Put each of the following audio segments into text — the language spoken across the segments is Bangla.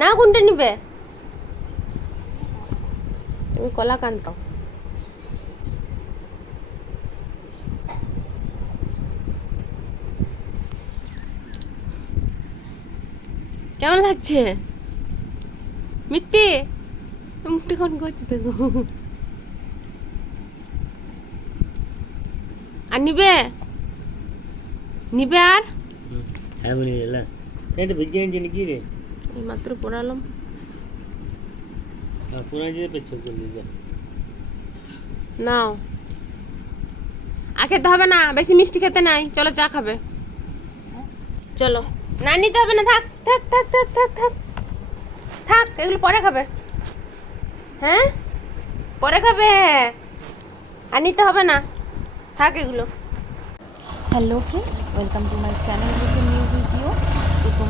না, কোনটা নিবে? তুমি কলা কান খাও কেমন লাগছে? মিত্তি মুখটা কোন করছে দেখো। আর নিবে? নিবে আর? হ্যাঁ বলি এলা এটা ভিজে আনছিলি কি রে? এই মাত্র পড়ালাম। নাও। আর খেতে হবে না বেশি মিষ্টি খেতে নাই। চলো চা খাবে। চলো। না নিতে হবে না থাক থাক থাক থাক থাক থাক। থাক এগুলো পরে খাবে। হ্যাঁ? পরে খাবে। আর নিতে হবে না। থাক এগুলো। Hello friends welcome to my channel with new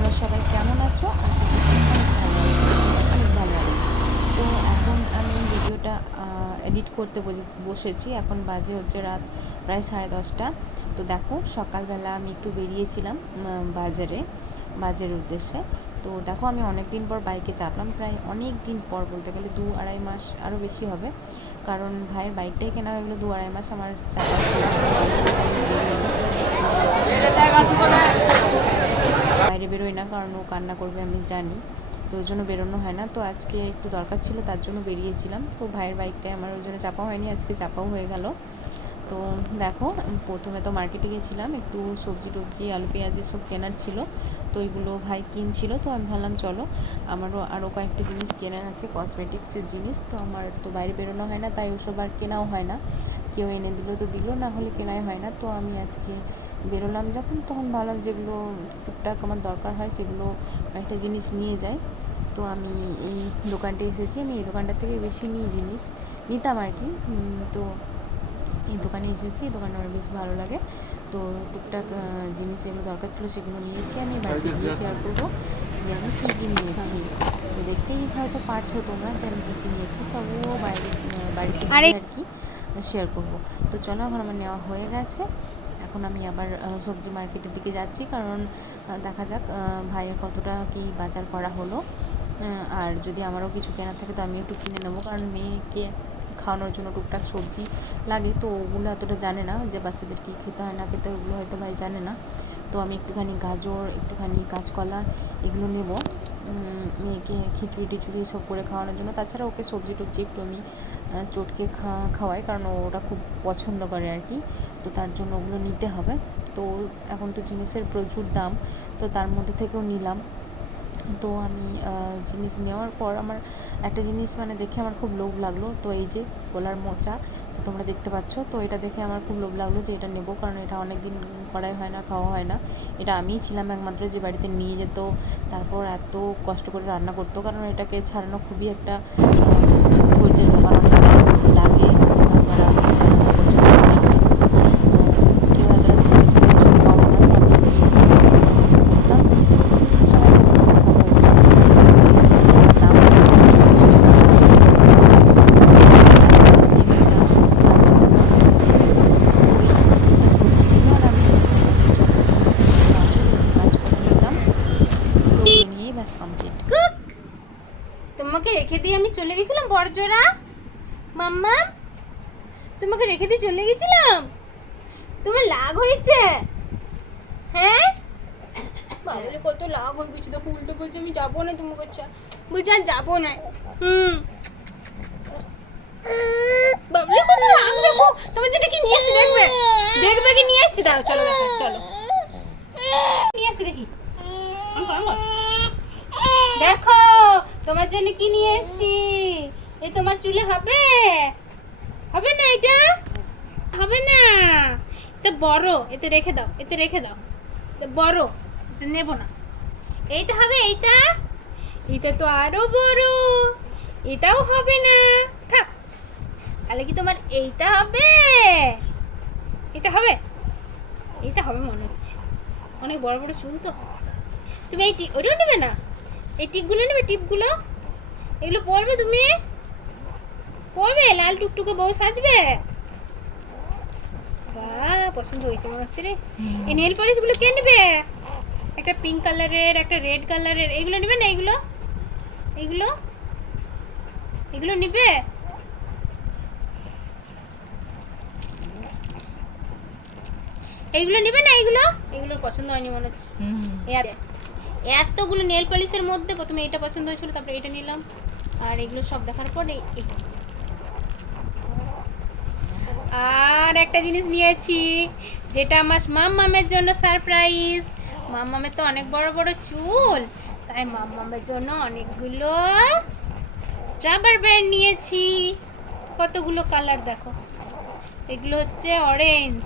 তোমরা সবাই কেমন আছো? আশা করছি অনেক ভালো আছো। অনেক ভালো আছি। তো এখন আমি ভিডিওটা এডিট করতে বসে- বসেছি। এখন বাজে হচ্ছে রাত প্রায় সাড়ে দশটা। তো দেখো, সকালবেলা আমি একটু বেরিয়েছিলাম বাজারে, বাজারের উদ্দেশ্যে। তো দেখো, আমি অনেক দিন পর বাইকে চাপলাম। প্রায় অনেক দিন পর বলতে গেলে দু আড়াই মাস আরও বেশি হবে। কারণ ভাইয়ের বাইকটাই কেনা হয়ে গেলো দু আড়াই মাস। আমার চাপার বাইরে বেরোই না, কারণ ও কান্না করবে, আমি জানি। তো ওই জন্য বেরোনো হয় না। তো আজকে একটু দরকার ছিল, তার জন্য বেরিয়েছিলাম। তো ভাইয়ের বাইকটাই আমার ওই জন্য চাপা হয়নি, আজকে চাপাও হয়ে গেল। তো দেখো, প্রথমে তো মার্কেটে গেছিলাম, একটু সবজি টবজি, আলু পেঁয়াজ সব কেনার ছিল। তো ওইগুলো ভাই কিনছিল, তো আমি ভাবলাম চলো, আমারও আরও কয়েকটা জিনিস কেনার আছে কসমেটিক্সের জিনিস। তো আমার তো বাইরে বেরোনো হয় না, তাই ওসব আর কেনাও হয় না। কেউ এনে দিল তো দিল, না হলে কেনাই হয় না। তো আমি আজকে বেরোলাম যখন তখন ভাবলাম যেগুলো টুকটাক আমার দরকার হয় সেগুলো একটা জিনিস নিয়ে যাই। তো আমি এই দোকানটা এসেছি আমি এই দোকানটা থেকে বেশি নিই জিনিস নিতাম আর কি। তো এই দোকানে এসেছি এই দোকানটা আমার বেশ ভালো লাগে। তো টুকটাক জিনিস যেগুলো দরকার ছিল সেগুলো নিয়েছি আমি বাড়িতে গিয়ে শেয়ার করব যে আমি কী কী নিয়েছি। তো দেখতেই হয়তো পারছ তোমরা যে আমি কী কী নিয়েছি তবুও বাইরে বাড়িতে আর কি শেয়ার করব। তো চলো এখন আমার নেওয়া হয়ে গেছে। এখন আমি আবার সবজি মার্কেটের দিকে যাচ্ছি। কারণ দেখা যাক ভাইয়ের কতটা কি বাজার করা হলো। আর যদি আমারও কিছু কেনার থাকে, তো আমি একটু কিনে নেব। কারণ মেয়েকে খাওয়ানোর জন্য টুকটাক সবজি লাগে, তো ওগুলো এতটা জানে না যে বাচ্চাদের কী খেতে হয়, না খেতে ওগুলো হয়তো ভাই জানে না। তো আমি একটুখানি গাজর, একটুখানি কাঁচকলা এগুলো নেব। মেয়েকে খিচুড়ি টিচুড়ি সব করে খাওয়ানোর জন্য। তাছাড়া ওকে সবজি টবজি একটু আমি চটকে খা, খাওয়াই, কারণ ও ওটা খুব পছন্দ করে আর কি। তো তার জন্য ওগুলো নিতে হবে। তো এখন তো জিনিসের প্রচুর দাম, তো তার মধ্যে থেকেও নিলাম। তো আমি জিনিস নেওয়ার পর আমার একটা জিনিস মানে দেখে আমার খুব লোভ লাগল। তো এই যে কলার মোচা, তো তোমরা দেখতে পাচ্ছ। তো এটা দেখে আমার খুব লোভ লাগল যে এটা নেব, কারণ এটা অনেক দিন করাই হয় না, খাওয়া হয় না। এটা আমিই ছিলাম একমাত্র যে বাড়িতে নিয়ে যেত, তারপর এত কষ্ট করে রান্না করতো, কারণ এটাকে ছাড়ানো খুবই একটা ধৈর্যের ব্যাপার। লাগে যারা জানো না করছ তারা জানবে। তো কেউ এতটা ধৈর্য ধরে এসব পাবো না তো আমি নিয়ে করতাম সবাই খেতে কিন্তু ভালো হয়েছে আজকে যা দাম চল্লিশ টাকা এবার যা রান্না করলাম ওই সবজিগুলো আর আমি যখন কাজ করে নিলাম তো ওগুলো নিয়েই ব্যাস কমপ্লিট তোমাকে রেখে দিয়ে আমি চলে গেছিলাম বড়জোড়া মাম্মা, তোমাকে রেখে দিয়ে চলে গেছিলাম। তোমার লাগ হয়েছে। হ্যাঁ? বাবুলে কত লাভ হয়ে গেছে। দেখো, উল্টো বলছে আমি যাব না তোমার কাছে। বলছে, আর যাব না। হুম। বাবুলে কত রাগ দেখো। তোমার জন্য কি নিয়ে এসছি, দেখবে? দেখবে কি নিয়ে এসছি? দাঁড়াও, চলো চলো। নিয়ে এসছি, দেখি। দেখো, তোমার জন্য কি নিয়ে এসেছি? এই তোমার চুলে হবে? হবে না এটা? হবে না। এটা বড়, এতে রেখে দাও, এতে রেখে দাও। বড়, এটা নেব না। এইটা হবে এইটা? এটা তো আরও বড়। এটাও হবে না। থাক, তাহলে কি তোমার এইটা হবে? এটা হবে? এটা হবে মনে হচ্ছে। অনেক বড় বড় চুল তো। তুমি এই টিপ ওটাও নেবে না? এই টিপগুলো নেবে, টিপগুলো? এগুলো পরবে তুমি? পরবে লাল টুকটুকে বউ সাজবে? বাহ পছন্দ হয়েছে মনে হচ্ছে রে। এই নেল পলিশগুলো কে নেবে? একটা পিঙ্ক কালারের একটা রেড কালারের এইগুলো নেবে না এইগুলো? এগুলো এগুলো নিবে? এইগুলো নিবে না এইগুলো? এগুলো পছন্দ হয়নি মনে হচ্ছে। এতগুলো নেল পলিশের মধ্যে প্রথমে এটা পছন্দ হয়েছিল তারপরে এটা নিলাম। আর এগুলো সব দেখার পর এটা আর একটা জিনিস নিয়েছি, যেটা আমার মাম্মামের জন্য সারপ্রাইজ মাম্মামের তো অনেক বড় বড় চুল, তাই মাম্মামের জন্য অনেকগুলো রাবার ব্যান্ড নিয়েছি। কতগুলো কালার দেখো। এগুলো হচ্ছে অরেঞ্জ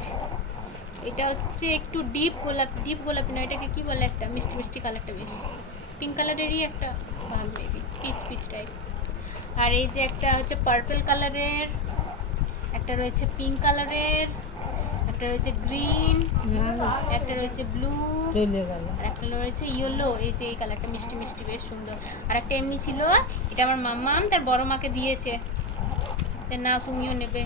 এটা হচ্ছে একটু ডিপ গোলাপ ডিপ গোলাপি না এটাকে কী বলে একটা, মিষ্টি মিষ্টি কালারটা বেশ। পিঙ্ক কালারেরই একটা মেবি পিচ পিচ টাইপ আর এই যে একটা হচ্ছে পার্পল কালারের একটা রয়েছে পিঙ্ক কালারের একটা রয়েছে গ্রিন একটা রয়েছে ব্লু আর একটা রয়েছে ইয়েলো এই যে এই কালারটা মিষ্টি মিষ্টি বেশ সুন্দর। আর একটা এমনি ছিল এটা আমার মাম্মাম তার বড় মাকে দিয়েছে। না তুমিও নেবে।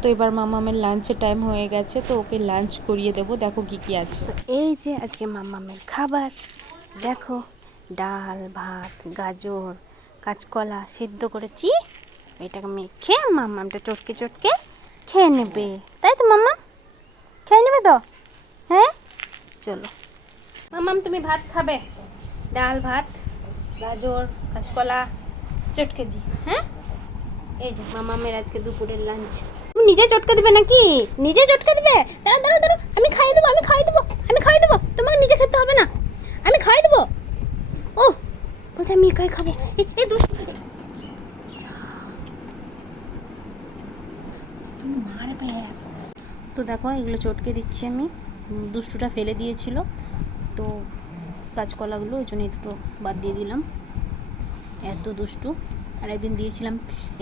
তো এবার মামামের লাঞ্চের টাইম হয়ে গেছে তো ওকে লাঞ্চ করিয়ে দেবো। দেখো কি কি আছে। এই যে আজকে মাম্মামের খাবার। দেখো ডাল ভাত গাজর কাঁচকলা সিদ্ধ করেছি। এটাকে মেখে মাম্মামটা চটকে চটকে খেয়ে নেবে। তাই তো মামা খেয়ে নেবে তো? হ্যাঁ? চলো। মাম্মাম, তুমি ভাত খাবে? ডাল, ভাত, গাজর, কাঁচকলা, চটকে দিই হ্যাঁ? এই যে মামামের আজকে দুপুরের লাঞ্চ তুমি নিজে চটকে দিবে নাকি? নিজে চটকে দিবে? দাঁড়া দাঁড়া দাঁড়া আমি খাইয়ে দেবো, আমি খাইয়ে দেবো, আমি খাইয়ে দেবো। তোমাকে নিজে খেতে হবে না। আমি খাইয়ে দেবো। ও বলছে আমি একাই খাব। এই দুষ্টু তো দেখো, এগুলো চটকে দিচ্ছি আমি। দুষ্টুটা ফেলে দিয়েছিল। তো কাঁচকলাগুলো, ওই জন্য দুটো বাদ দিয়ে দিলাম। এত দুষ্টু। আর একদিন দিয়েছিলাম,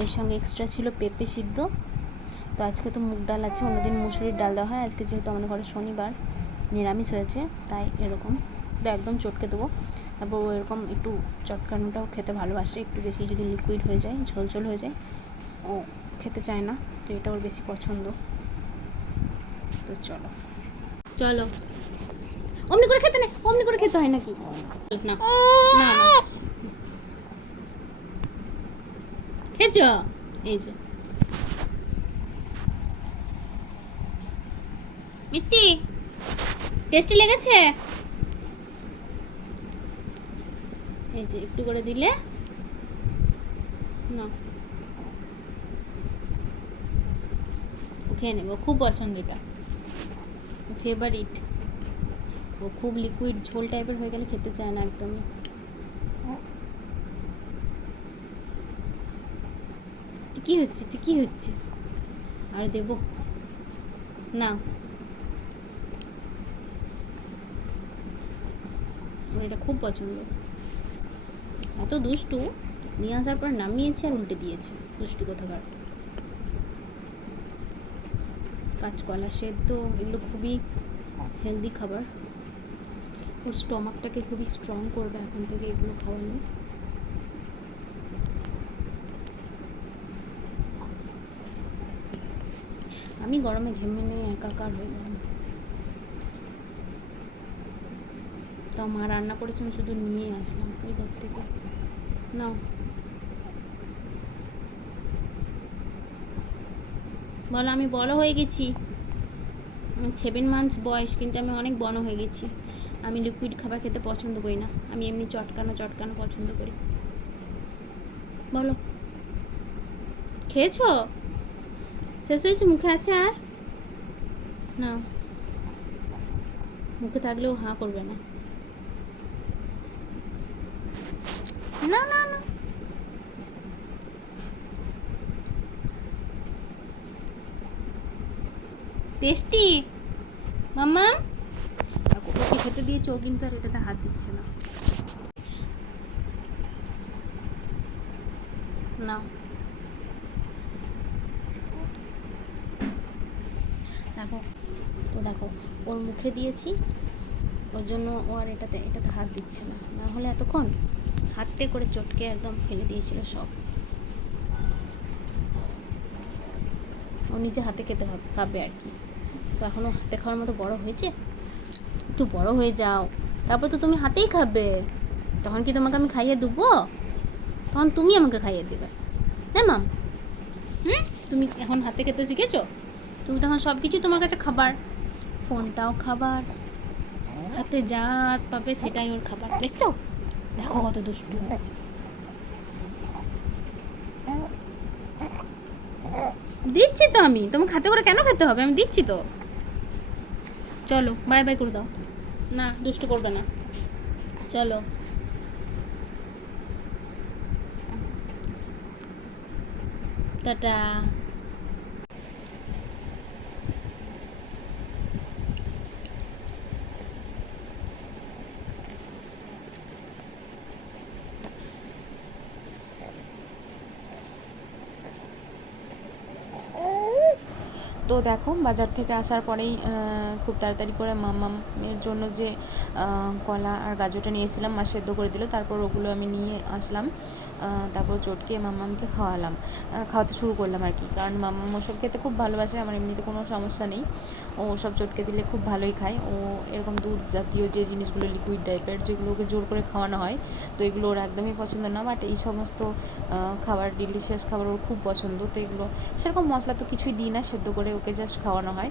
এর সঙ্গে এক্সট্রা ছিল পেঁপে সিদ্ধ। তো আজকে তো মুগ ডাল আছে, অন্যদিন মুসুরির ডাল দেওয়া হয়। আজকে যেহেতু আমাদের ঘরে শনিবার, নিরামিষ হয়েছে, তাই এরকম। তো একদম চটকে দেবো। তারপর এরকম একটু চটকানোটাও খেতে ভালোবাসে। একটু বেশি যদি লিকুইড হয়ে যায় ঝোল ঝোল হয়ে যায় ও খেতে চায় না তো এটা ওর বেশি পছন্দ। তো চলো। চলো। অমনি করে খেতে নেই অমনি করে খেতে হয় নাকি? না। না না। খেয়েছ? এই যে। মিত্তি টেস্টি লেগেছে? এই যে একটু করে দিলে? না। খেয়ে নেব। খুব পছন্দ এটা। ফেভারিট ও খুব লিকুইড ঝোল টাইপের হয়ে গেলে খেতে চায় না একদমই। কি হচ্ছে? কি হচ্ছে? আর দেবো। না। এটা খুব পছন্দ। এত দুষ্টু। নিয়ে আসার পর নামিয়েছে আর উল্টে দিয়েছে। দুষ্টু কোথাকার। কাঁচকলা সেদ্ধ, এগুলো খুবই হেলদি খাবার। ওর স্টমাকটাকে খুবই স্ট্রং করবে এখন থেকে এগুলো খাওয়ালে। আমি গরমে ঘেমে নিয়ে একাকার হয়ে গেলাম। তাও মা রান্না করেছেন শুধু নিয়ে আসলাম এই ঘর থেকে। নাও। বলো, আমি বড় হয়ে গেছি। আমি সেভেন মান্থস বয়স, কিন্তু আমি অনেক বড় হয়ে গেছি। আমি লিকুইড খাবার খেতে পছন্দ করি না। আমি এমনি চটকানো চটকানো পছন্দ করি। বলো। খেয়েছো? শেষ হয়েছে? মুখে আছে আর? না। মুখে থাকলেও হাঁ করবে না। না না না। টেস্টি। মাম্মা? ওকে খেতে দিয়েছে, ও কিন্তু আর এটাতে হাত দিচ্ছে না। না দেখো তো দেখো, ওর মুখে দিয়েছি, ওর জন্য ও আর এটাতে এটাতে হাত দিচ্ছে না। না হলে এতক্ষণ হাতে করে চটকে একদম ফেলে দিয়েছিল সব। ও নিজে হাতে খেতে হবে খাবে আর কি। তো এখনও হাতে খাওয়ার মতো বড় হয়েছে? একটু বড় হয়ে যাও। তারপর তো তুমি হাতেই খাবে। তখন কি তোমাকে আমি খাইয়ে দেবো? তখন তুমি আমাকে খাইয়ে দেবে। না মাম হুম? তুমি এখন হাতে খেতে শিখেছো? তুমি তখন সব কিছু তোমার কাছে খাবার। ফোনটাও খাবার। হাতে যা পাবে সেটাই ওর খাবার। দেখছ? দেখো কত দুষ্টু। দিচ্ছি তো আমি। তোমাকে খাতে করে কেন খেতে হবে? আমি দিচ্ছি তো। চলো বাই বাই করে দাও। না দুষ্টু করবে না। চলো। টাটা তো দেখো, বাজার থেকে আসার পরেই খুব তাড়াতাড়ি করে মামামের জন্য যে কলা আর গাজরটা নিয়েছিলাম মা সেদ্ধ করে দিল, তারপর ওগুলো আমি নিয়ে আসলাম। তারপর চটকে মামামকে খাওয়ালাম। খাওয়াতে শুরু করলাম আর কি। কারণ মামাম ওসব খেতে খুব ভালোবাসে, আমার এমনিতে কোনো সমস্যা নেই। ও সব চটকে দিলে খুব ভালোই খায়। ও এরকম দুধ জাতীয় যে জিনিসগুলো লিকুইড টাইপের যেগুলো ওকে জোর করে খাওয়ানো হয়, তো এগুলো ওর একদমই পছন্দ না। বাট এই সমস্ত খাবার ডিলিশিয়াস খাবার ওর খুব পছন্দ। তো এগুলো, সেরকম মশলা তো কিছুই দিই না, সেদ্ধ করে ওকে জাস্ট খাওয়ানো হয়।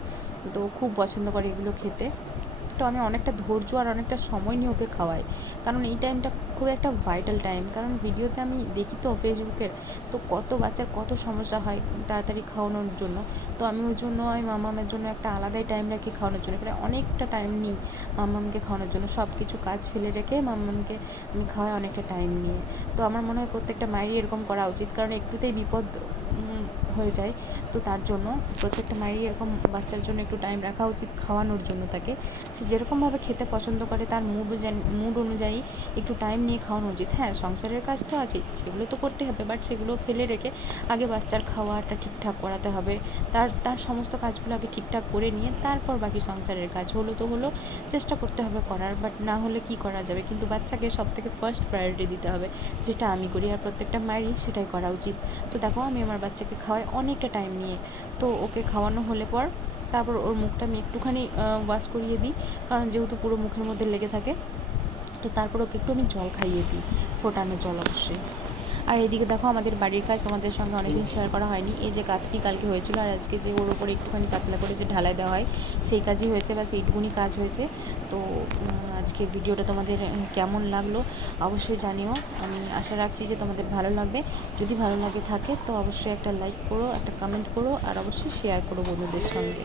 তো খুব পছন্দ করে এগুলো খেতে। তো আমি অনেকটা ধৈর্য আর অনেকটা সময় নিয়ে ওকে খাওয়াই। কারণ এই টাইমটা খুব একটা ভাইটাল টাইম কারণ ভিডিওতে আমি দেখি তো ফেসবুকের তো কত বাচ্চার কত সমস্যা হয় তাড়াতাড়ি খাওয়ানোর জন্য। তো আমি ওই জন্য, আমি মামামের জন্য একটা আলাদাই টাইম রাখি খাওয়ানোর জন্য। এখানে অনেকটা টাইম নিই মামামকে খাওয়ানোর জন্য। সব কিছু কাজ ফেলে রেখে মামামকে আমি খাওয়াই অনেকটা টাইম নিয়ে। তো আমার মনে হয় প্রত্যেকটা মায়েরই এরকম করা উচিত। কারণ একটুতেই বিপদ হয়ে যায়। তো তার জন্য প্রত্যেকটা মায়েরই এরকম বাচ্চার জন্য একটু টাইম রাখা উচিত খাওয়ানোর জন্য তাকে। সে যেরকমভাবে খেতে পছন্দ করে তার মুড মুড অনুযায়ী একটু টাইম নিয়ে খাওয়ানো উচিত। হ্যাঁ সংসারের কাজ তো আছেই, সেগুলো তো করতে হবে বাট সেগুলো ফেলে রেখে আগে বাচ্চার খাওয়াটা ঠিকঠাক করাতে হবে। তার তার সমস্ত কাজগুলো আগে ঠিকঠাক করে নিয়ে তারপর বাকি সংসারের কাজ। হলো তো হলো চেষ্টা করতে হবে করার বাট না হলে কি করা যাবে? কিন্তু বাচ্চাকে সব থেকে ফার্স্ট প্রায়োরিটি দিতে হবে, যেটা আমি করি। আর প্রত্যেকটা মায়েরই সেটাই করা উচিত। তো দেখো, আমি আমার বাচ্চাকে খাওয়াই। অনেকটা টাইম নিয়ে। তো ওকে খাওয়ানো হলে পর তারপর ওর মুখটা আমি একটুখানি ওয়াশ করিয়ে দিই, কারণ যেহেতু পুরো মুখের মধ্যে লেগে থাকে, তো তারপর ওকে একটু আমি জল খাইয়ে দিই, ফোটানো জল অবশ্যই। আর এদিকে দেখো আমাদের বাড়ির কাজ তোমাদের সঙ্গে অনেকদিন শেয়ার করা হয়নি। এই যে কাজটি কালকে হয়েছিল, আর আজকে যে ওর উপরে একটুখানি পাতলা করে যে ঢালাই দেওয়া হয়, সেই কাজই হয়েছে বা সেইটুকুনি কাজ হয়েছে। তো আজকের ভিডিওটা তোমাদের কেমন লাগল অবশ্যই জানিও। আমি আশা রাখছি যে তোমাদের ভালো লাগবে। যদি ভালো লাগে থাকে তো অবশ্যই একটা লাইক করো, একটা কমেন্ট করো, আর অবশ্যই শেয়ার করো বন্ধুদের সঙ্গে।